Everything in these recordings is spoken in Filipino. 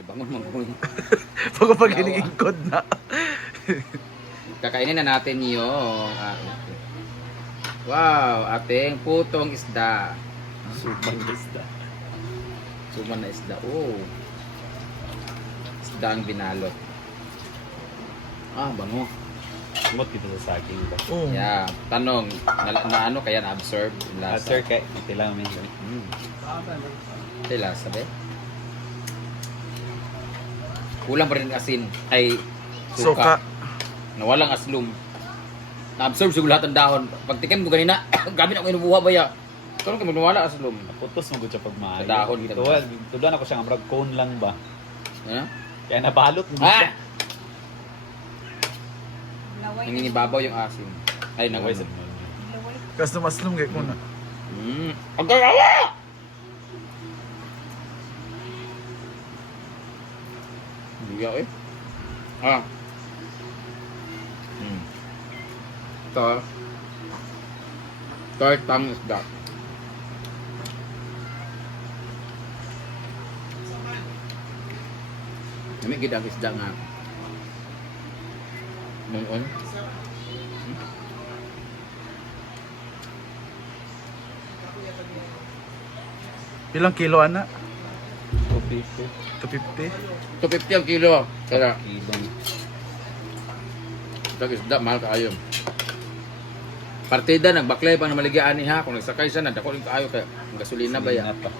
Ibangon mo ko. Pag hiningkod na. Kakainin na natin yung wow, ating putong isda. Supang isda. Suman na isda. Oh. Isda ang binalot. Bango. Sumot kita sa saging ba? Oh. Yeah, tanong, na ano kaya na-absorb yung lasa? Sir, kay ito lang minsan. Ito yung lasa, be? Kulang pa rin asin. Ay, Suka. Na walang aslum. Na-absorb siguro lahat ng dahon. Pagtikim mo ganina, gabi na ako inubuha ba ya? Kano ka magwala aslum? Putos mo gud siya pag maayo. Sa dahon, Ito, tudan ako siya nga brag cone lang ba? Ano? Kaya nabalot mo Ah! siya. Nanginibabaw yung asin. Ay, Naway nangaway sa mga. Kas na maslum gay ko na. Ang gagawa! Hindi ako eh. Ito. Tortang isda. Nami gid ang isda nga. Noon. Ilang kilo ana? 250 250. 250 ang kilo. Kaya, kilong. dag isda, mahal kaayo. Partida, nagbaklay pa na maligaan niya. Kung nagsakay siya, nadako rin kaayo. Kaya, gasolina ba yan? Pa.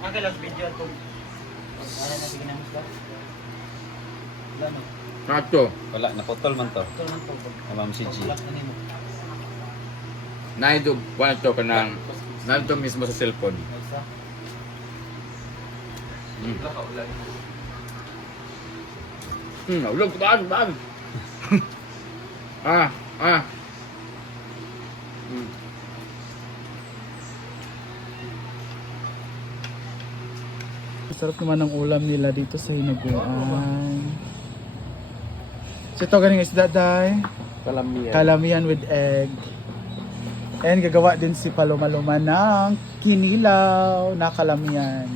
Ang last video ito. Ano na sige namin ba? Wala no. Nato. Wala, naputol man to. Ito naman po. Ma'am si G. Black na mo. Naito, wala ito ka ng... Naito mismo sa cellphone. Isa. Ulog, baan. Ah. Sarap naman ng ulam nila dito sa hinaguan. So ito ganing isda day. Kalamian. Kalamian with egg. And gagawa din si Paloma-Loma ng kinilaw na kalamian.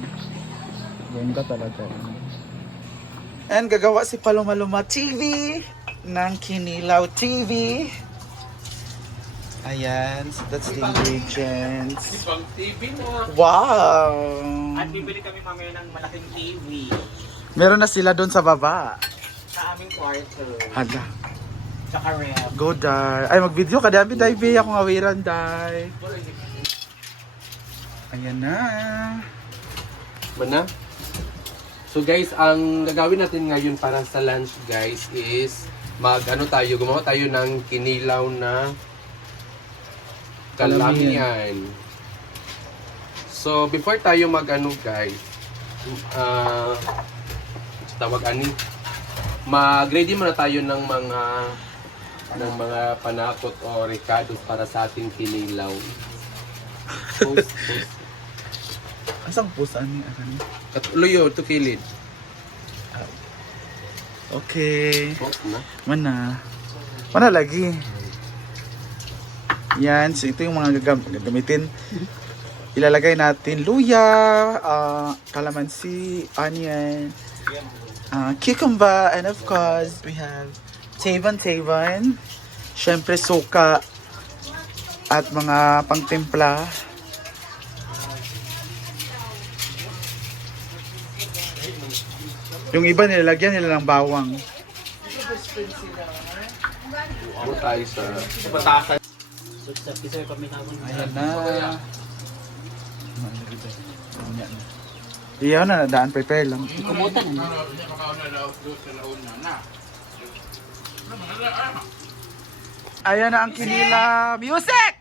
Bongga talaga. And gagawa si Paloma-Loma TV ng kinilaw TV. Ayan, so that's the ingredients. Ibang TV mo. Wow! At bibili kami mamaya ng malaking TV Meron na sila doon sa baba. sa aming kwarto. Hala. Tsaka ref. Go, Day. Ay, mag-video ka. Dami, Day, be. Akong awiran, Day. Ayan na. Mana? So guys, ang gagawin natin ngayon para sa lunch guys is gumawa tayo ng kinilaw na kalamian. So before tayo guys, mag-ready muna tayo ng mga panakot o ricados para sa ating kinilaw. Post. Asang pusaan niya? At luyo, to kilid. Okay. Post na. Mana lagi. Yan. So, ito yung mga gagamitin. Ilalagay natin luya, calamansi, onion, cucumber, and of course, we have tavon. Syempre, suka at mga pangtimpla. Yung iba nilalagyan nila ng bawang. Ano tayo sa patakan? So sa piso yung paminawon. Ayan na. Iyaw na, daan prepare lang. Kumutan mo. Ayan na ang kinila. Music!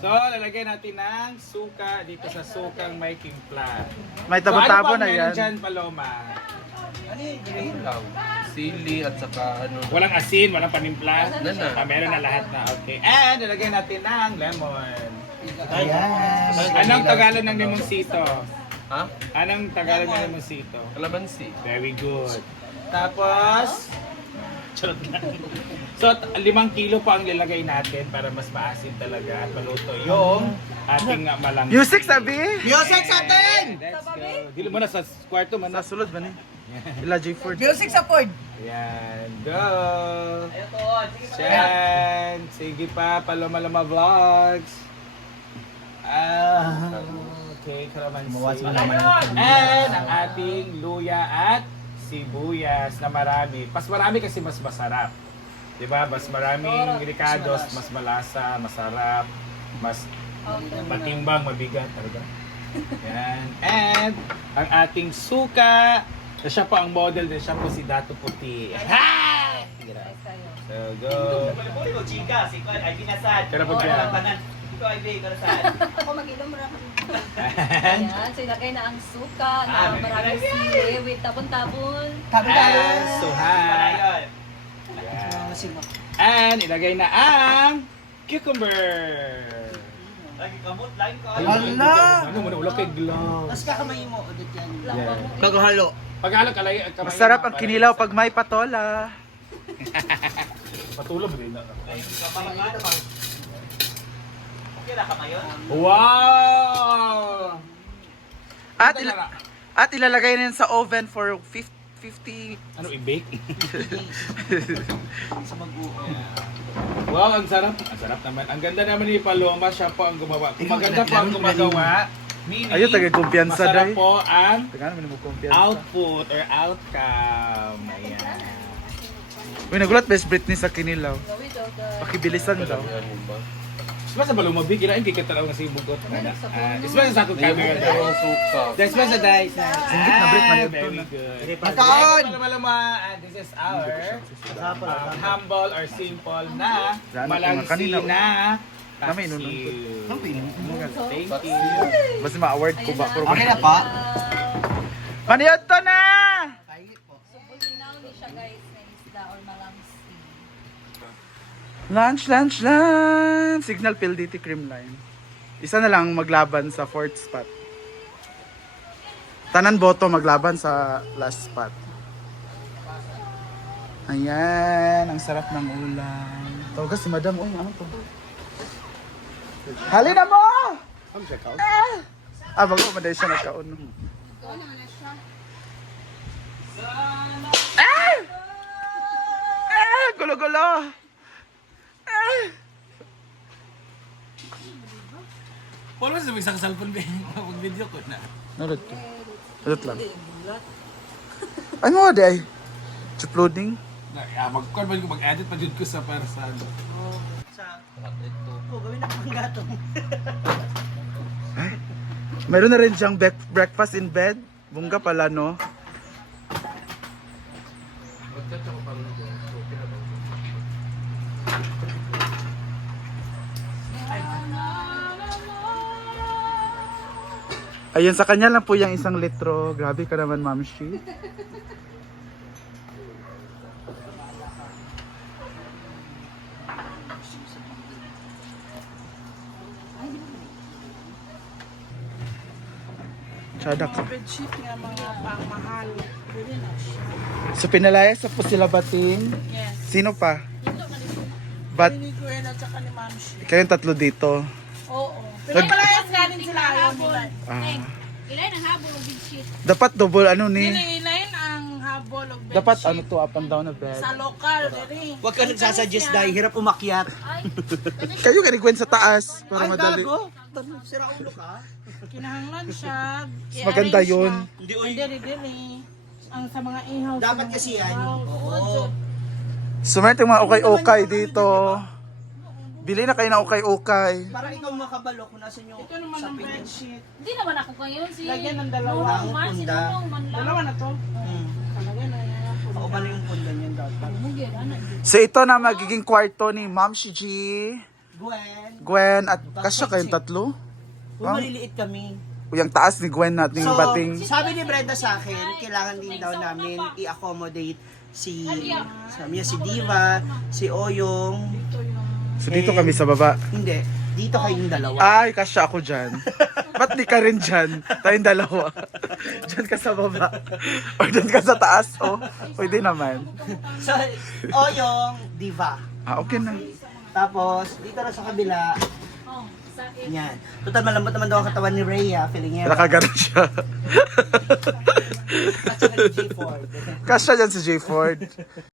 So, lalagay natin ng suka dito sa sukang may timpla. May tabo-tabo na Ano yan. dyan, Paloma? Kinilaw. Sili at saka Walang asin, walang panimpla? Wala na. Meron na lahat na. Okay. And, lalagay natin ng lemon. Ayan. Anong Tagalog ng limonsito? Ha? Anong Tagalog ng limonsito? Kalamansi. Very good. Tapos, charot lang. So, 5 kilo pa ang nilagay natin para mas maasin talaga at maluto yung ating malangkot. Music sabi? Music sa atin! Dili mo na sa kwarto man na. Nasulod ba ni? Ila J Ford. Music sa Ford. Ayan, go! Ayun to, sige pa. Shan! Sige pa, Paloma-Loma Vlogs. Okay, kalamansi. And ang ating luya at sibuyas na marami. Pas marami kasi mas masarap. Diba? Mas maraming ricados, mas malasa, masarap, mas matimbang, mabigat. Talaga. Yan. And ang ating suka, na siya po ang model din, siya po si Dato Puti. Ha! So, go! Puli ko, chika. Si Kwan ay pinasad. Kaya po dyan. Ikaw ay Bay, karasad. Ako mag-ilom raman. Ayan, so ilagay na ang suka na maraming sili with tabon-tabon. And suha. Panayon. And ilagay na ang cucumber. Lagi kamot, lagi ka. Ano mo na ulo kay gloves. Tapos kakamay mo, udit yan. Kagahalo. Pag-alok kalay kamay. Masarap ang kinilaw pag may patola. Patulog din. Ay, kapamakan. Okay na kamayon? Wow! At ilalagay na yan sa oven for 50. Ano i-bake? Sa mag-uo. Wow, ang sarap. Ang sarap naman. Ang ganda naman ni Paloma, siya po ang gumawa. Kung maganda po ang gumagawa, meaning, Ayun, taga-kumpiyansa, masarap day. po ang Tagaan mo mo kumpiyansa. output or outcome. Ayan. Uy, nagulat best Britney sa kinilaw. Gawin daw the... Pakibilisan daw. Isma sa balong mabig, kailangan kikitaraw nga sa ibugot. Isma sa sakot camera. That's why sa dice. Singgit na break, maliit to Very na. good. Pagkaon! Malama, this is our humble or simple na Daan ako malangsi nga kanina. na Kami, inunon paksiw. Thank you. Basta ma-award ko ba? Okay na pa? Maniyot to na! So, bulinaw ni siya guys na isda or malangsi. Lunch! Signal PLDT cream line. Isa na lang maglaban sa fourth spot. Tanan boto maglaban sa last spot. Ayan, ang sarap ng ulam. Tawagas si Madam, uy, ano to? Halina mo! Bago maday siya nagkaon. Gulo-gulo! Paano sa isang cellphone mag-video ko na? Nalot ko. Nalot lang. Ano mo day? Uploading? Mag-edit pa dito ko sa para sa ano. Gawin na pang gatong. Meron na rin siyang breakfast in bed. Bungga pala, no? Ayun, sa kanya lang po yung 1 litro. Grabe ka naman, Ma'am Shi. Tsada ka. Bedsheet nga mga pangmahal. Pwede na siya. So pinalayas sa po sila bating. Yes. Sino pa? Bat Ni Gwen at saka ni Ma'am Shi. kayong tatlo dito. Oo. Pinapalayas nga din sila ayaw nila. Ilay ng habol ng bedsheet. Dapat double ano ni. Nililain ang habol of bedsheet. Dapat ano to up and down na bed. Sa lokal, diri. Huwag ka nagsasuggest dahil hirap umakyat. Kayo kanigwen sa taas para madali. Sira ulo ka. Kinahanglan siya. Mas maganda i-arrange yun. na. Hindi, uy. Diri. Ang sa mga ihaw. sa Dapat mga kasi yan. ihaw. Oo. Sumerteng mga ukay-ukay dito. Bili na kayo ng ukay-ukay. Para ikaw makabalo kung nasan yung Ito naman ang bedsheet. Hindi naman ako ngayon si... Lagyan ng dalawa. Nunong man, si Punda. Nunong man lang. Dalawa na to. Hmm. Lagyan na yan. Pauban yung pundan yan dapat. Mugyan, ano? So ito na magiging kwarto ni Ma'am Shiji, Gwen. Gwen at kasya kayong tatlo. Kung maliliit kami. Yung taas ni Gwen natin yung bating. sabi ni Brenda sa akin, kailangan din daw namin i-accommodate si Diva, si Oyong. So dito kami sa baba. Hindi, dito kayong dalawa. Ay, kasya ako dyan. Ba't di ka rin dyan? Tayong dalawa. Dyan ka sa baba. O dyan ka sa taas. Oh, pwede naman. So, Oyong, Diva. Okay na. Tapos, dito na sa kabila, Yan. Total malambot naman daw ang katawan ni Rhea. Feeling niya. Nakaganon siya. At saka ni J. Ford. Kasya dyan si J. Ford.